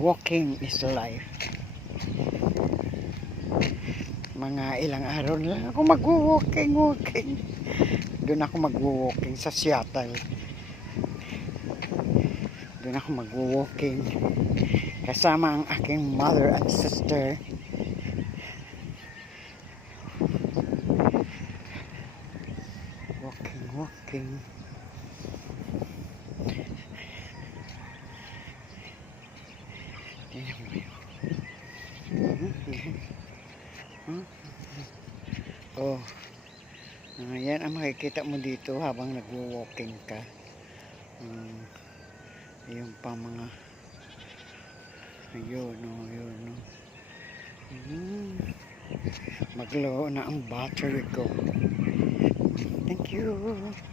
Walking is life. Mga ilang araw na lang ako mag-walking. Doon ako mag-walking sa Seattle. Doon ako mag-walking kasama ang aking mother and sister. Walking. Tingnan mo yun. Oh, yan ang makikita mo dito habang nagwo-walking ka. Yung pa mga ayun. Maglow na ang battery ko. Thank you.